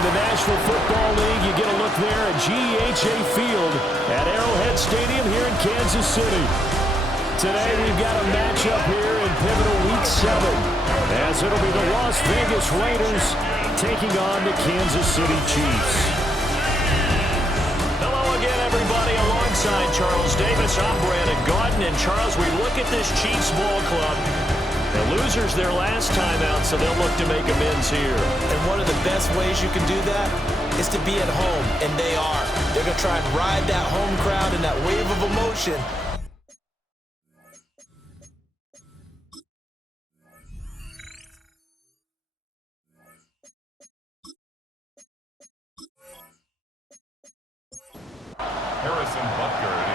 in the National Football League. You get a look there at GEHA Field at Arrowhead Stadium here in Kansas City. Today we've got a matchup here in pivotal Week 7, as it'll be the Las Vegas Raiders taking on the Kansas City Chiefs. Hello again, everybody. Alongside Charles Davis, I'm Brandon Gaudin. And Charles, we look at this Chiefs ball club. The losers their last time out, so they'll look to make amends here. And one of the best ways you can do that is to be at home, and they are. They're going to try and ride that home crowd and that wave of emotion.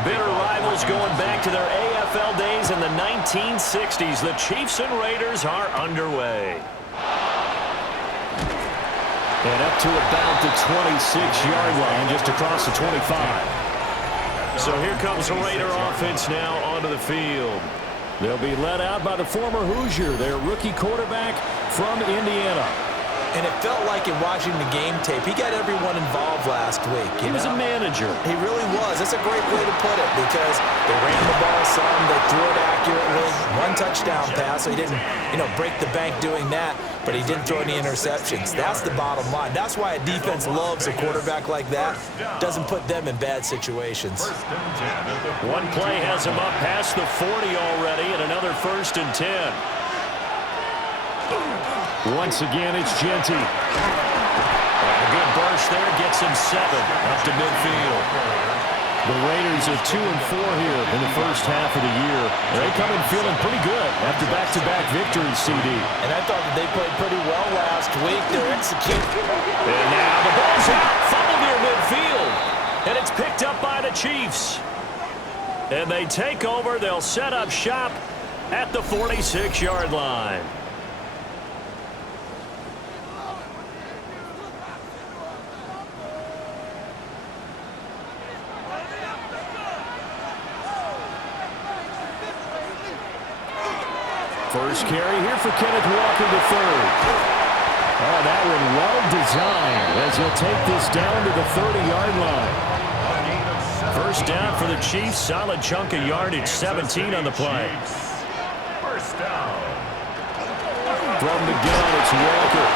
Bitter rivals going back to their AFL days in the 1960s. The Chiefs and Raiders are underway. And up to about the 26-yard line, just across the 25. So here comes the Raider offense now onto the field. They'll be led out by the former Hoosier, their rookie quarterback from Indiana. And it felt like in watching the game tape, he got everyone involved last week. He was a manager. He really was. That's a great way to put it, because they ran the ball some, they threw it accurately, one touchdown pass, so he didn't, break the bank doing that, but he didn't throw any interceptions. That's the bottom line. That's why a defense loves a quarterback like that. Doesn't put them in bad situations. One play has him up past the 40 already, and another 1st and 10. Once again, it's Genty. A good burst there, gets him 7 up to midfield. The Raiders are 2-4 here in the first half of the year. They come in feeling pretty good after back-to-back victories, CD. And I thought that they played pretty well last week. They're executing. And now the ball's out, fumbled near midfield. And it's picked up by the Chiefs. And they take over. They'll set up shop at the 46-yard line. First carry here for Kenneth Walker III. Oh, that one well designed as he'll take this down to the 30-yard line. First down for the Chiefs. Solid chunk of yardage. 17 on the play. First down. From the gun, it's Walker.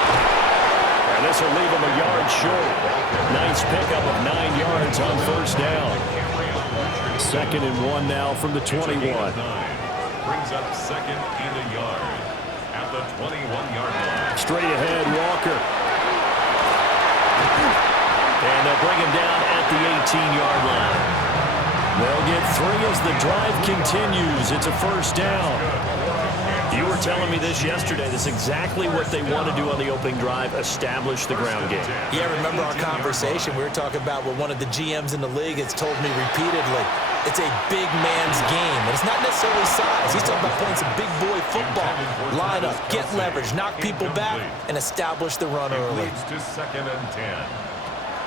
And this will leave him a yard short. Nice pickup of 9 yards on first down. 2nd and 1 now from the 21. Brings up 2nd and a yard at the 21-yard line. Straight ahead, Walker. And they'll bring him down at the 18-yard line. They'll get 3 as the drive continues. It's a first down. You were telling me this yesterday. This is exactly what they want to do on the opening drive, establish the ground game. Yeah, remember our conversation? We were talking about what one of the GMs in the league has told me repeatedly. It's a big man's game, and it's not necessarily size. He's talking about playing some big boy football. Line up, get leverage, knock people back, and establish the run early. To 2nd and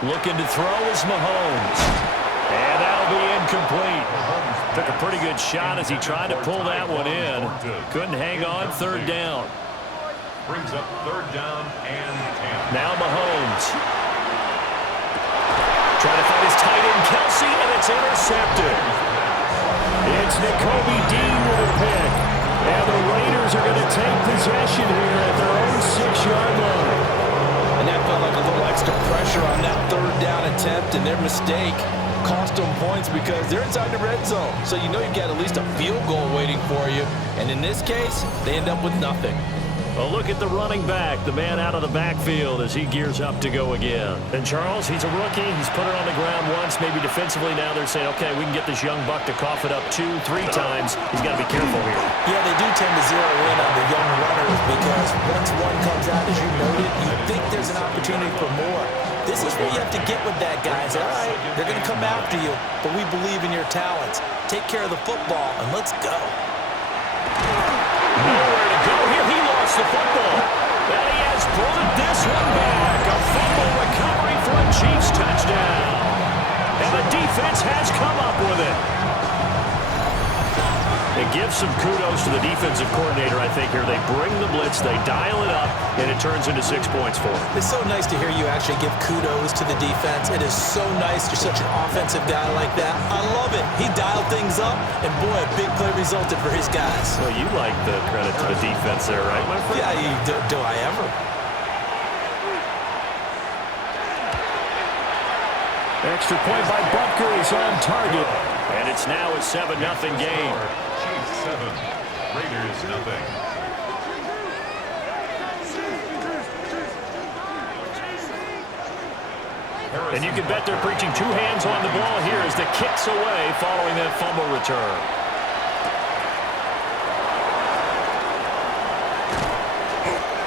10. Looking to throw is Mahomes. And that'll be incomplete. Took a pretty good shot as he tried to pull that one in. Couldn't hang on. 3rd down. Brings up 3rd down and 10. Now Mahomes. Trying to find his tight end, Kelsey, and it's intercepted. It's Nakobe Dean with a pick. And the Raiders are going to take possession here at their own 6-yard line. And that felt like a little extra pressure on that 3rd down attempt, and their mistake cost them points because they're inside the red zone. So you know you've got at least a field goal waiting for you. And in this case, they end up with nothing. Well, look at the running back, the man out of the backfield as he gears up to go again. And Charles, he's a rookie. He's put it on the ground once, maybe defensively. Now they're saying, okay, we can get this young buck to cough it up 2-3 times. He's got to be careful here. Yeah, they do tend to zero in on the young runners because once one comes out, as you noted, you think there's an opportunity for more. This is where you have to get with that guy. Say, all right, they're going to come after you, but we believe in your talents. Take care of the football, and let's go. Nowhere to go here. He lost the football. And he has brought this one back. A fumble recovery for a Chiefs touchdown. And the defense has come up with it. It gives some kudos to the defensive coordinator, I think, here. They bring the blitz, they dial it up, and it turns into 6 points for them. It's so nice to hear you actually give kudos to the defense. It is so nice. You're such an offensive guy like that. I love it. He dialed things up, and boy, a big play resulted for his guys. Well, you like the credit to the defense there, right, my friend? Yeah, do I ever? Extra point by Butker is on target. And it's now a 7-0 game. Chiefs 7, Raiders 0. And you can bet they're preaching two hands on the ball here as the kick's away following that fumble return.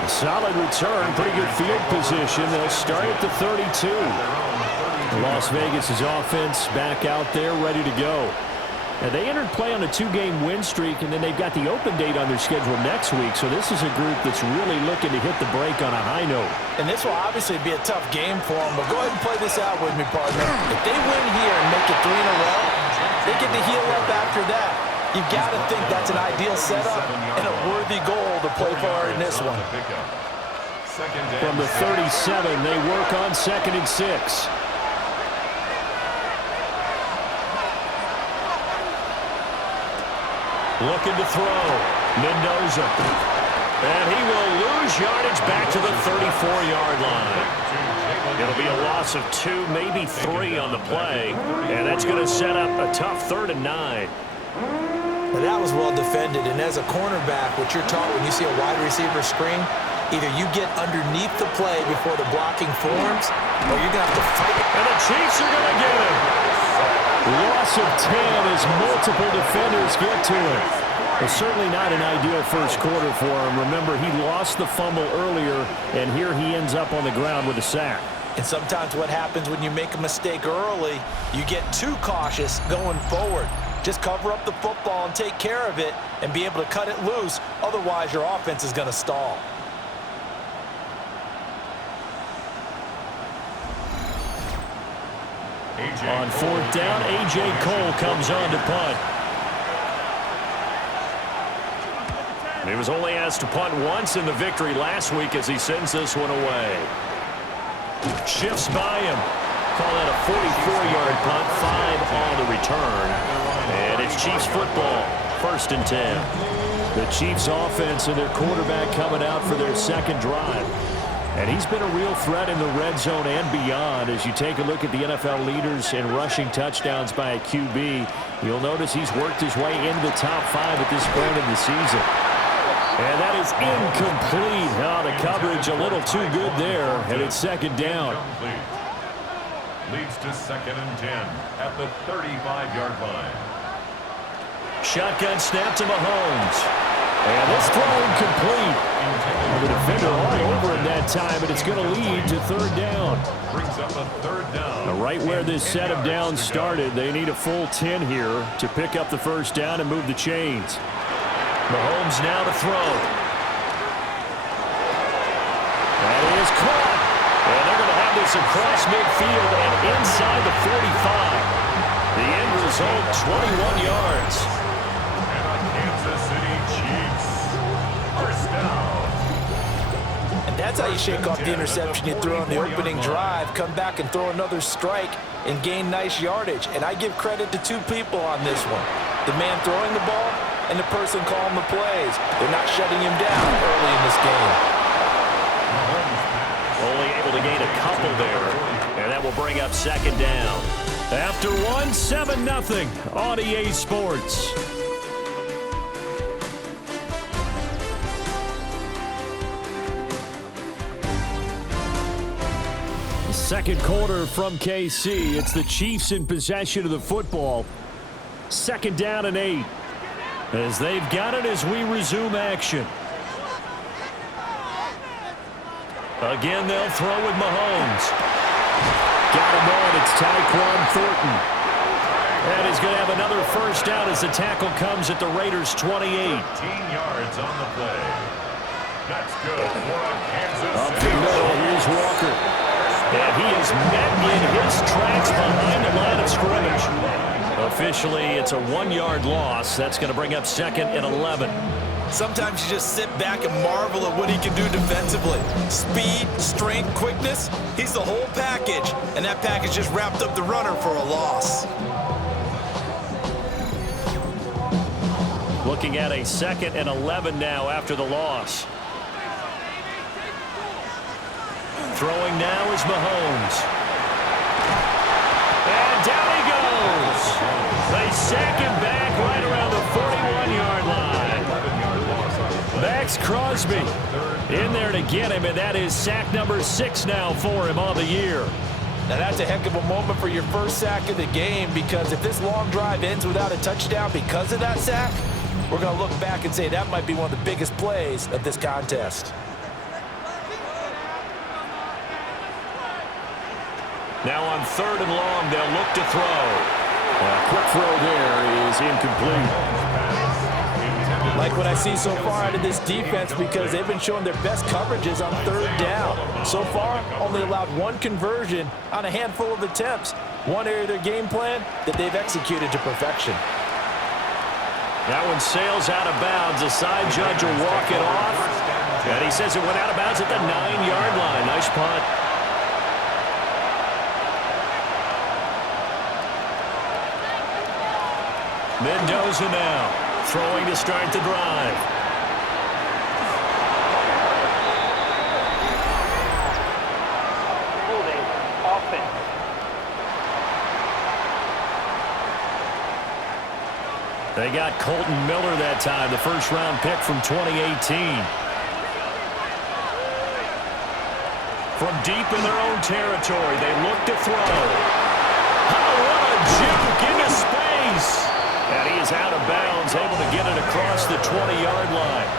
A solid return, pretty good field position. They'll start at the 32. Las Vegas' offense back out there ready to go. And they entered play on a 2-game win streak, and then they've got the open date on their schedule next week. So this is a group that's really looking to hit the break on a high note. And this will obviously be a tough game for them, but go ahead and play this out with me, partner. If they win here and make it 3 in a row, they get to heal up after that. You've got to think that's an ideal setup and a worthy goal to play for in this one. From the 37, they work on 2nd and 6. Looking to throw. Mendoza. And he will lose yardage back to the 34-yard line. It'll be a loss of 2, maybe 3 on the play. And that's going to set up a tough 3rd and 9. Well, that was well defended. And as a cornerback, what you're taught when you see a wide receiver screen, either you get underneath the play before the blocking forms, or you're going to have to fight. And the Chiefs are going to get him. Loss of 10 as multiple defenders get to him. Well, certainly not an ideal first quarter for him. Remember, he lost the fumble earlier, and here he ends up on the ground with a sack. And sometimes what happens when you make a mistake early, you get too cautious going forward. Just cover up the football and take care of it and be able to cut it loose. Otherwise, your offense is going to stall. On 4th down, A.J. Cole comes on to punt. He was only asked to punt once in the victory last week as he sends this one away. Shifts by him. Call that a 44-yard punt, 5 on the return. And it's Chiefs football, 1st and 10. The Chiefs offense and their quarterback coming out for their second drive. And he's been a real threat in the red zone and beyond. As you take a look at the NFL leaders in rushing touchdowns by a QB, you'll notice he's worked his way into the top 5 at this point in the season. And that is incomplete. Oh, the coverage a little too good there, and it's 2nd down. Leads to 2nd and 10 at the 35-yard line. Shotgun snap to Mahomes. And this throw incomplete. The defender all over it that time, but it's going to lead to 3rd down. Brings up a 3rd down. Right where this set of downs started, they need a full 10 here to pick up the 1st down and move the chains. Mahomes now to throw. That is caught. And they're going to have this across midfield and inside the 45. The end result, 21 yards. And the Kansas City Chiefs. 1st down. And that's how you shake off the interception you threw on the opening drive, come back and throw another strike and gain nice yardage. And I give credit to 2 people on this one. The man throwing the ball and the person calling the plays. They're not shutting him down early in this game. Only able to gain a couple there. And that will bring up 2nd down. After 1, 7-0 on EA Sports. Second quarter from KC. It's the Chiefs in possession of the football. 2nd down and 8. As they've got it as we resume action. Again, they'll throw with Mahomes. Got him on. It's Tyquan Thornton. And he's going to have another 1st down as the tackle comes at the Raiders' 28. 15 yards on the play. That's good for a Kansas Up the City. middle, here's Walker. And he is met in his tracks behind the line of scrimmage. Officially, it's a 1-yard loss. That's going to bring up second and 11. Sometimes you just sit back and marvel at what he can do defensively. Speed, strength, quickness, he's the whole package. And that package just wrapped up the runner for a loss. Looking at a second and 11 now after the loss. Throwing now is Mahomes. And down he goes. They sack him back right around the 41-yard line. Max Crosby in there to get him, and that is sack number 6 now for him on the year. Now that's a heck of a moment for your first sack of the game, because if this long drive ends without a touchdown because of that sack, we're going to look back and say that might be one of the biggest plays of this contest. Now on 3rd and long, they'll look to throw. A quick throw there is incomplete. Like what I see so far out of this defense, because they've been showing their best coverages on 3rd down. So far, only allowed 1 conversion on a handful of attempts. One area of their game plan that they've executed to perfection. That one sails out of bounds. The side judge will walk it off. And he says it went out of bounds at the 9-yard line. Nice punt. Mendoza now, throwing to start the drive. Holding offense. They got Colton Miller that time, the first-round pick from 2018. From deep in their own territory, they look to throw. Oh, what a juke into space! And he is out of bounds, able to get it across the 20-yard line.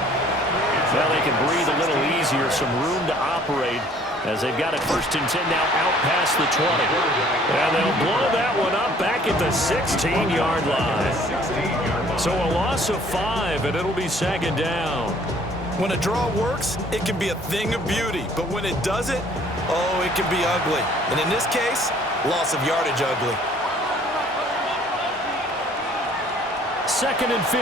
Well, they can breathe a little easier, some room to operate, as they've got it 1st and 10 now out past the 20. And they'll blow that one up back at the 16-yard line. So a loss of 5, and it'll be 2nd down. When a draw works, it can be a thing of beauty. But when it doesn't, oh, it can be ugly. And in this case, loss of yardage ugly. 2nd and 15.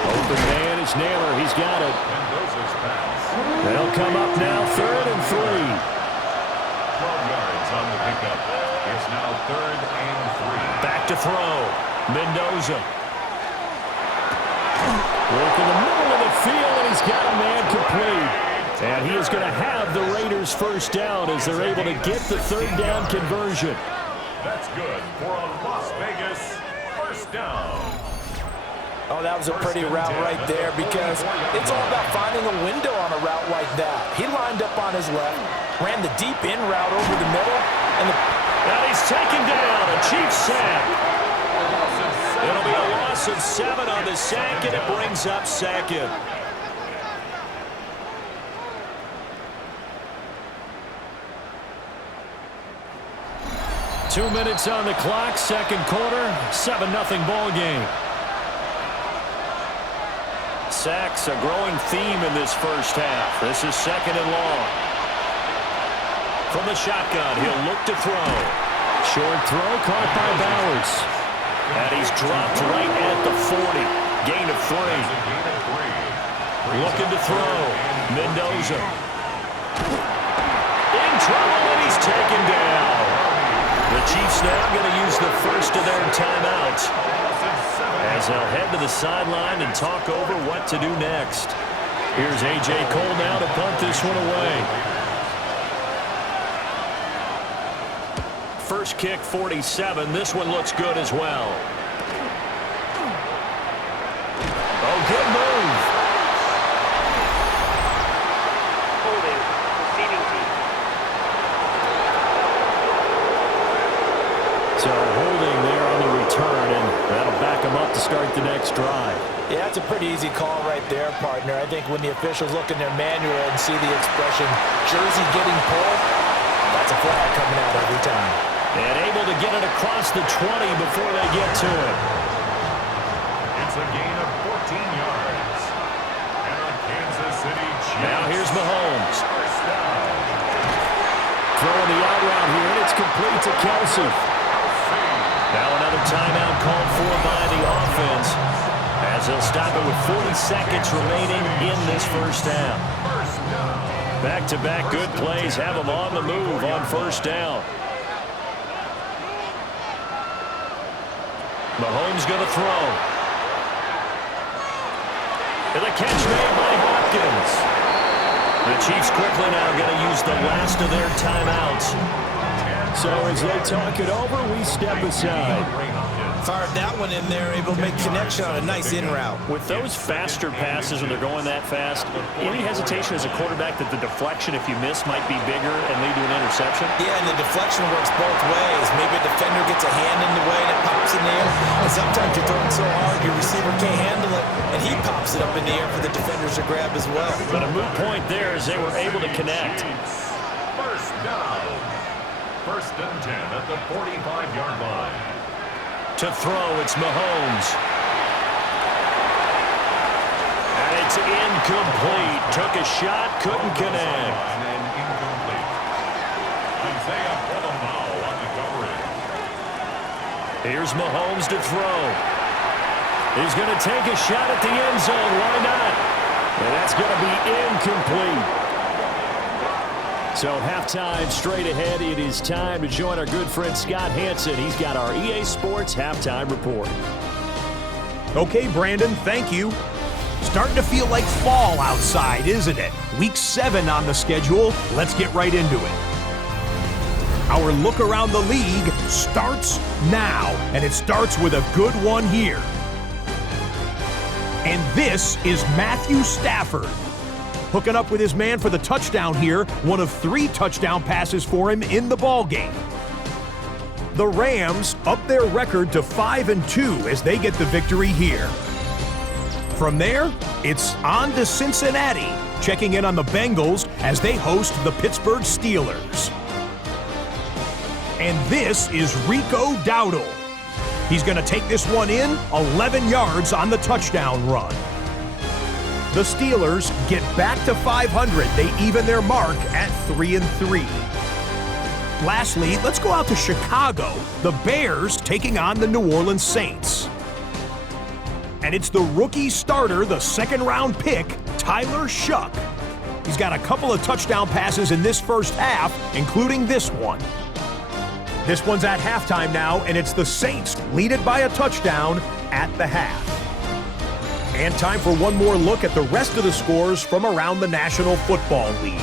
Open man is Naylor. He's got it. They'll come up now 3rd and 3. 12 yards on the pickup. It's now 3rd and 3. Back to throw. Mendoza. Work in the middle of the field, and he's got a man complete. And he is going to have the Raiders 1st down as they're able to get the 3rd down conversion. That's good for a Las Vegas 1st down. Oh, that was a pretty route right there, because it's all about finding a window on a route like that. He lined up on his left, ran the deep in route over the middle, and now he's taken down, a Chiefs sack. It'll be a loss of 7 on the sack, and it brings up 2nd. Two minutes on the clock, 2nd quarter, 7-0 ball game. Sacks a growing theme in this 1st half. This is 2nd and long. From the shotgun, he'll look to throw. Short throw caught by Bowers. And he's dropped right at the 40. Gain of 3. Looking to throw. Mendoza. In trouble, and he's taken down. The Chiefs now going to use the 1st of their timeouts, as they'll head to the sideline and talk over what to do next. Here's A.J. Cole now to punt this one away. First kick, 47. This one looks good as well. Oh, good move. Holding. Receiving team. So holding there on the return, and that'll back them up to start the next drive. yeah, that's a pretty easy call right there, partner. I think when the officials look in their manual and see the expression jersey getting pulled, that's a flag coming out every time. And able to get it across the 20 before they get to it. It's a gain of 14 yards. And a Kansas City Chiefs. Now here's Mahomes. 1st down. Throwing the out route here, and it's complete to Kelsey. Now another timeout called for by the offense, as they'll stop it with 40 seconds remaining in this first half. Back-to-back good plays have them on the move on first down. Mahomes going to throw. And the catch made by Hopkins. The Chiefs quickly now going to use the last of their timeouts. So as they talk it over, we step aside. Fired that one in there, able to make connection on a nice in route. With those faster passes when they're going that fast, any hesitation as a quarterback that the deflection, if you miss, might be bigger and lead to an interception? Yeah, and the deflection works both ways. Maybe a defender gets a hand in the way and it pops in the air. And sometimes you're throwing so hard your receiver can't handle it, and he pops it up in the air for the defenders to grab as well. But a moot point there as they were able to connect. First down. First and 10 at the 45-yard line. To throw, it's Mahomes. And it's incomplete. Took a shot, couldn't connect. And incomplete. Isaiah Polamau on the coverage. Here's Mahomes to throw. He's going to take a shot at the end zone. Why not? And that's going to be incomplete. So halftime straight ahead. It is time to join our good friend Scott Hansen. He's got our EA Sports halftime report. Okay, Brandon, thank you. Starting to feel like fall outside, isn't it? Week 7 on the schedule. Let's get right into it. Our look around the league starts now, and it starts with a good one here. And this is Matthew Stafford. Hooking up with his man for the touchdown here, one of 3 touchdown passes for him in the ballgame. The Rams up their record to 5-2 as they get the victory here. From there, it's on to Cincinnati, checking in on the Bengals as they host the Pittsburgh Steelers. And this is Rico Dowdle. He's going to take this one in, 11 yards on the touchdown run. The Steelers get back to 500. They even their mark at 3-3. Lastly, let's go out to Chicago. The Bears taking on the New Orleans Saints. And it's the rookie starter, the second-round pick, Tyler Shuck. He's got a couple of touchdown passes in this first half, including this one. This one's at halftime now, and it's the Saints leaded by a touchdown at the half. And time for one more look at the rest of the scores from around the National Football League.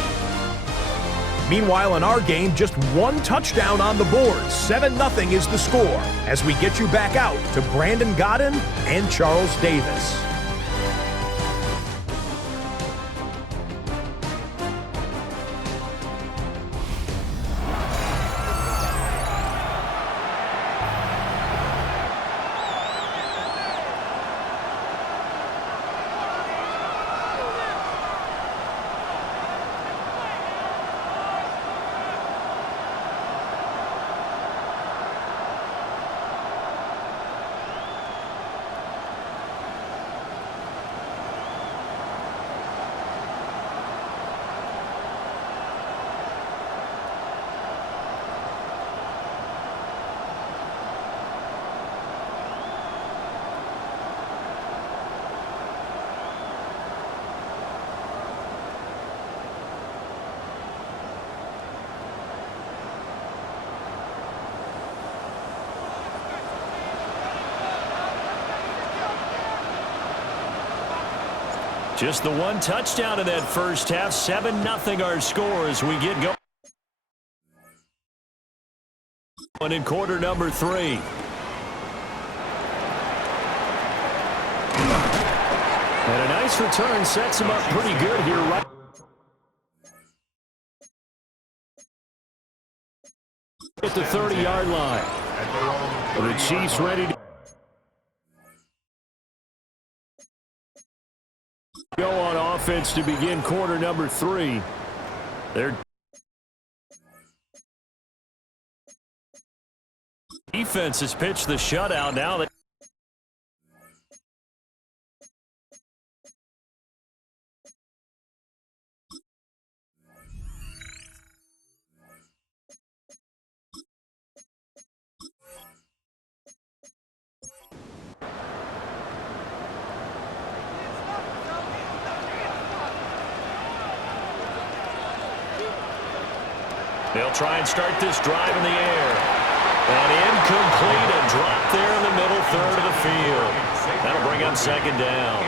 Meanwhile, in our game, just 1 touchdown on the board. 7-0 is the score as we get you back out to Brandon Godden and Charles Davis. Just the 1 touchdown in that first half. 7-0 our score as we get going. In quarter number 3. And a nice return sets him up pretty good here. Right at the 30-yard line. The Chiefs ready to go on offense to begin quarter number 3. Their defense has pitched the shutout. Now that They'll try and start this drive in the air. And incomplete, a drop there in the middle third of the field. That'll bring up second down.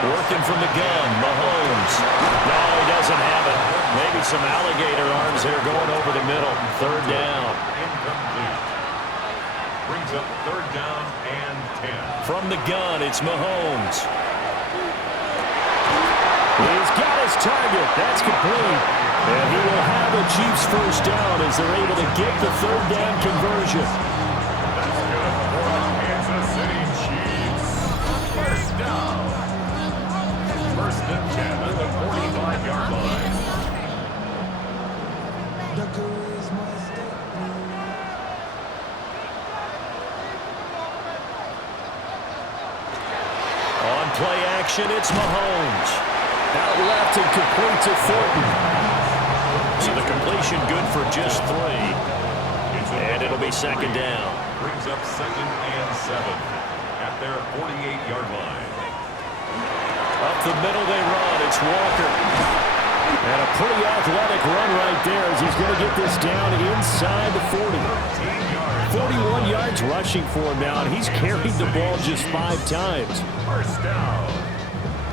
Working from the gun, Mahomes. No, he doesn't have it. Maybe some alligator arms there going over the middle. Third down. Brings up third down and 10. From the gun, it's Mahomes. He's got his target. That's complete. And he will have a Chiefs first down as they're able to get the third down conversion. That's good for Kansas City Chiefs. First down. First and 10 at the 45-yard line. On play action, it's Mahomes. Out left and complete to Thornton. So the completion good for just 3. And it'll be second down. Brings up second and 7 at their 48-yard line. Up the middle they run. It's Walker. And a pretty athletic run right there as he's going to get this down inside the 40. 41 yards rushing for him now, and he's carried the ball just 5 times. First down.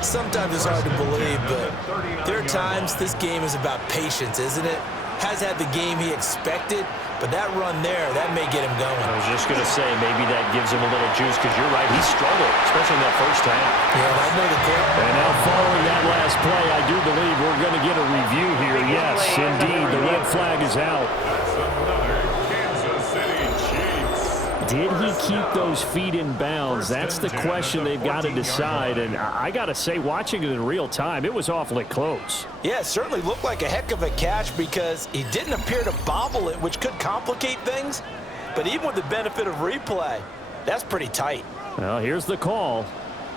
Sometimes it's hard to believe, but there are times this game is about patience, isn't it? Has had the game he expected, but that run there, that may get him going. I was just going to say, maybe that gives him a little juice, because you're right, he struggled, especially in that first half. Yeah, I know the game. And now following that last play, I do believe we're going to get a review here. Yes, indeed, the red flag is out. That's another Kansas City Chiefs. Did he keep those feet in bounds? That's the question they've got to decide. And I got to say, watching it in real time, it was awfully close. Yeah, it certainly looked like a heck of a catch because he didn't appear to bobble it, which could complicate things. But even with the benefit of replay, that's pretty tight. Well, here's the call.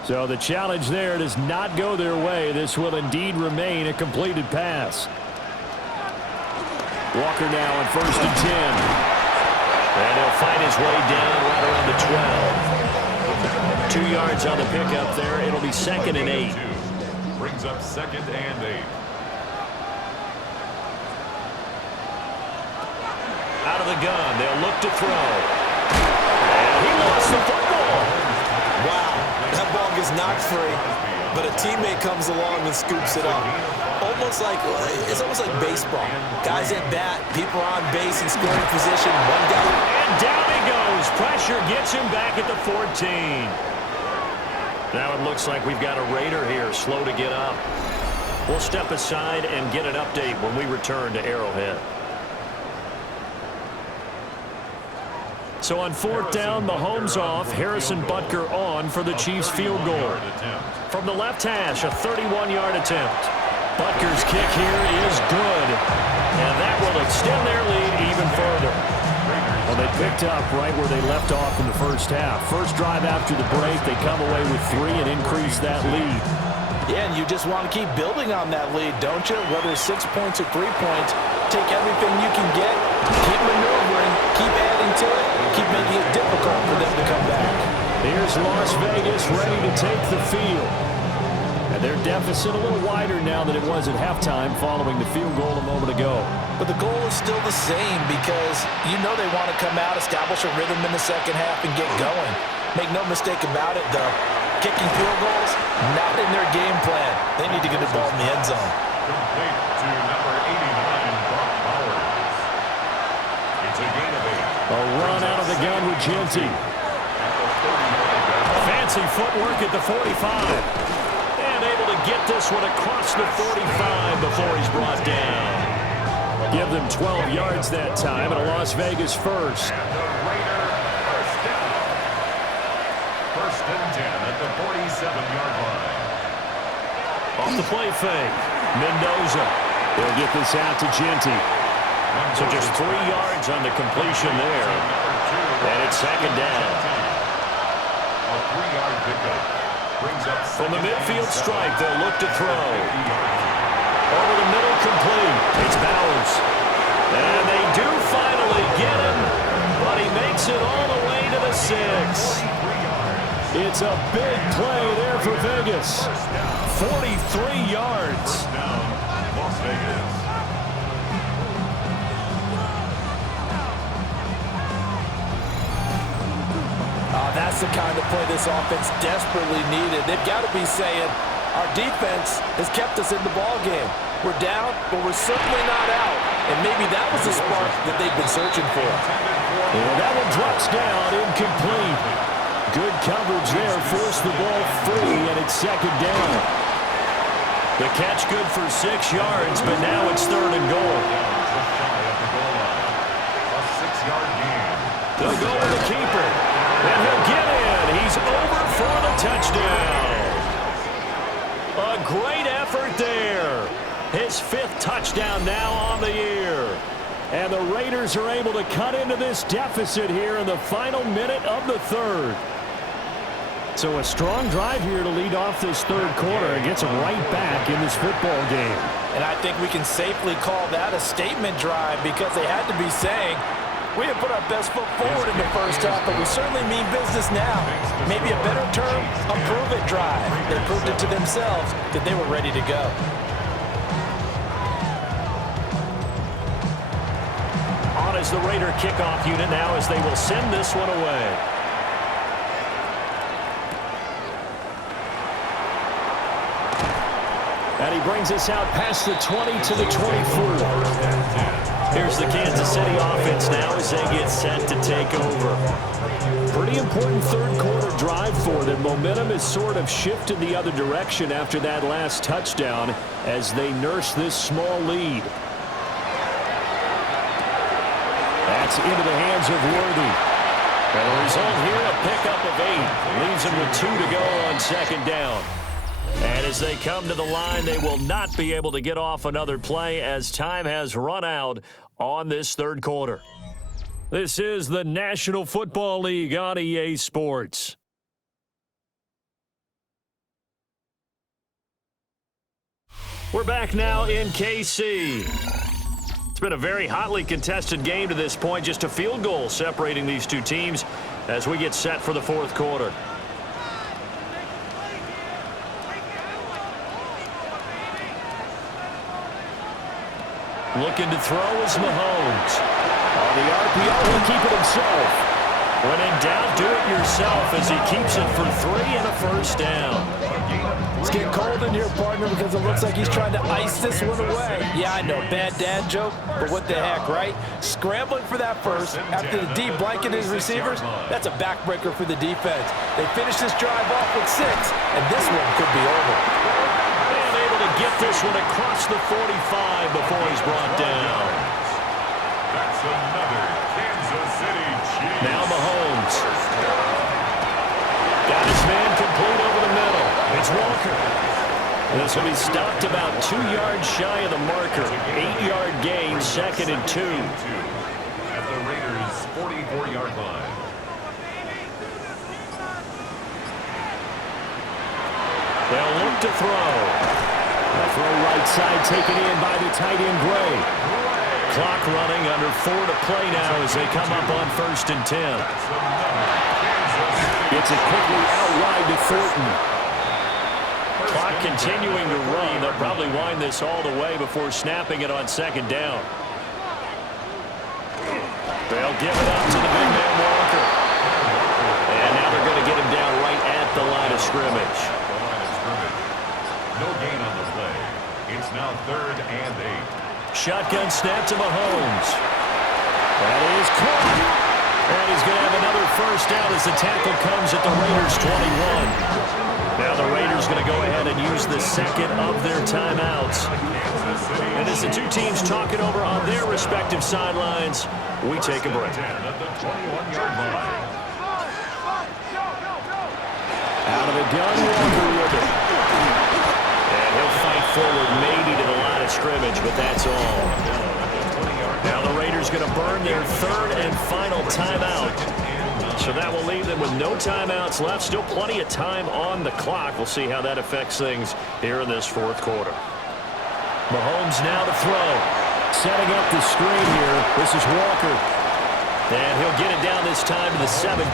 So the challenge there does not go their way. This will indeed remain a completed pass. Walker now on first and 10. And he'll find his way down right around the 12. 2 yards on the pickup there. It'll be second and 8. Brings up second and 8. Out of the gun. They'll look to throw. And he lost the football. Wow, that ball gets knocked free, but a teammate comes along and scoops it up. It's almost like baseball. Guys at bat, people are on base in scoring position. One guy. And down he goes. Pressure gets him back at the 14. Now it looks like we've got a Raider here, slow to get up. We'll step aside and get an update when we return to Arrowhead. So on fourth down, Mahomes off, Harrison Butker on for the Chiefs field goal. From the left hash, a 31-yard attempt. Butker's kick here is good, and that will extend their lead even further. Well, they picked up right where they left off in the first half. First drive after the break, they come away with 3 and increase that lead. Yeah, and you just want to keep building on that lead, don't you? Whether it's 6 points or 3 points, take everything you can get, keep maneuvering, keep adding to it, keep making it difficult for them to come back. Here's Las Vegas ready to take the field. And their deficit a little wider now than it was at halftime following the field goal a moment ago. But the goal is still the same because you know they want to come out, establish a rhythm in the second half, and get going. Make no mistake about it, though. Kicking field goals, not in their game plan. They need to get the ball in the end zone. Complete to number 89, Brock Bowers. It's a gain of 8. A run out of the gun with Genty. Fancy footwork at the 45. And able to get this one across the 45 before he's brought down. Give them 12 yards that time, and a Las Vegas first. And the Raider first down. First and 10 at the 47-yard line. Off the play fake. Mendoza. They'll get this out to Genty. So just 3 yards on the completion there. And it's second down. A 3-yard pickup. Brings up From the midfield stripe, they'll look to throw. Over the middle, complete. It's Bowers. And they do finally get him, but he makes it all the way to the 6. It's a big play there for Vegas. 43 yards. Down, Las Vegas. the kind of play this offense desperately needed. They've got to be saying, our defense has kept us in the ball game. We're down, but we're certainly not out. And maybe that was the spark that they've been searching for. And that one drops down, incomplete. Good coverage there, forced the ball free, and it's second down. The catch good for 6 yards, but now it's third and goal. A 6-yard gain. They'll go with the keeper, and he'll get in. He's over for the touchdown. A great effort there. His 5th touchdown now on the year. And the Raiders are able to cut into this deficit here in the final minute of the third. So a strong drive here to lead off this third quarter and gets them right back in this football game. And I think we can safely call that a statement drive because they had to be saying, we have put our best foot forward in the first half, but we certainly mean business now. Maybe a better term, a prove-it drive. They proved it to themselves that they were ready to go. On is the Raider kickoff unit now as they will send this one away. And he brings us out past the 20 to the 24. Here's the Kansas City offense now as they get set to take over. Pretty important third quarter drive for them. Momentum has sort of shifted the other direction after that last touchdown as they nurse this small lead. That's into the hands of Worthy. And the result here, a pickup of 8. Leaves them with 2 to go on second down. And as they come to the line, they will not be able to get off another play as time has run out on this third quarter. This is the National Football League on EA Sports. We're back now in KC. It's been a very hotly contested game to this point. Just a field goal separating these two teams as we get set for the fourth quarter. Looking to throw is Mahomes. On the RPO, he'll keep it himself. When in doubt, do it yourself as he keeps it for 3 and a first down. It's getting cold in here, partner, because it looks like he's trying to ice this one away. Yeah, I know, bad dad joke, but what the heck, right? Scrambling for that first after the deep blanket his receivers, that's a backbreaker for the defense. They finish this drive off with 6, and this one could be over. And able to get this one across the 45 before he's brought down. That's another Kansas City Chiefs. Now Mahomes. Got his man complete over the middle. It's Walker. And this will be stopped about 2 yards shy of the marker. 8-yard gain, second and 2. At the Raiders' 44-yard line. They'll look to throw. The throw right side taken in by the tight end Gray. Clock running, under 4 to play now as they come up on 1st and 10. Gets it quickly out wide to Thornton. Clock continuing to run. They'll probably wind this all the way before snapping it on 2nd down. They'll give it up to the big man Walker. And now they're going to get him down right at the line of scrimmage. No gain on the play. It's now 3rd and 8. Shotgun snap to Mahomes. That is caught. And he's going to have another first down as the tackle comes at the Raiders' 21. Now the Raiders going to go ahead and use the second of their timeouts. And as the two teams talk it over on their respective sidelines, we take a break. At the 21-yard line. Out of the gun, Walker with it. And he'll fight forward maybe to the line of scrimmage, but that's all. Now the Raiders going to burn their 3rd and final timeout. So that will leave them with no timeouts left. Still plenty of time on the clock. We'll see how that affects things here in this 4th quarter. Mahomes now to throw. Setting up the screen here. This is Walker. And he'll get it down this time to the 17.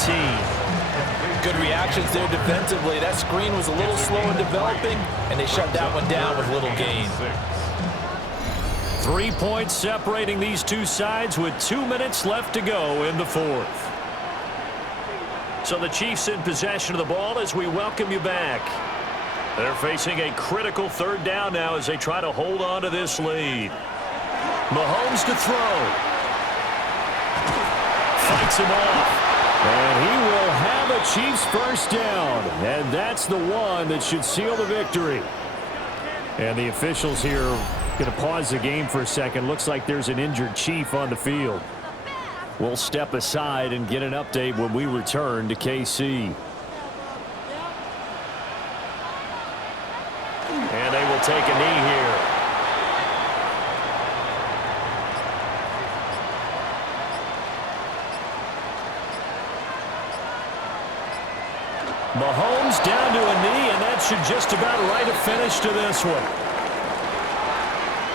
Good reactions there defensively. That screen was a little slow in developing, and they shut that one down with little gain. 3 points separating these two sides with 2 minutes left to go in the 4th. So the Chiefs in possession of the ball as we welcome you back. They're facing a critical third down now as they try to hold on to this lead. Mahomes to throw. Fights him off. And he will have a Chiefs first down. And that's the one that should seal the victory. And the officials here going to pause the game for a second. Looks like there's an injured Chief on the field. We'll step aside and get an update when we return to KC. And they will take a knee here. Mahomes down to a knee, and that should just about write a finish to this one.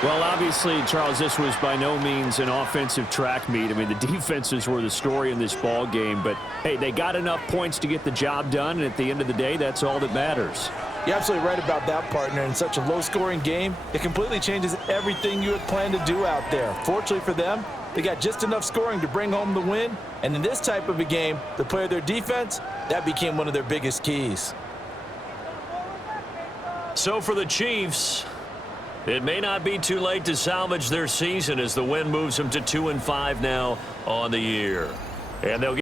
Well, obviously, Charles, this was by no means an offensive track meet. I mean, the defenses were the story in this ball game, but, hey, they got enough points to get the job done, and at the end of the day, that's all that matters. You're absolutely right about that, partner. In such a low-scoring game, it completely changes everything you had planned to do out there. Fortunately for them, they got just enough scoring to bring home the win, and in this type of a game, to play their defense, that became one of their biggest keys. So for the Chiefs, it may not be too late to salvage their season as the win moves them to 2-5 now on the year. And they'll get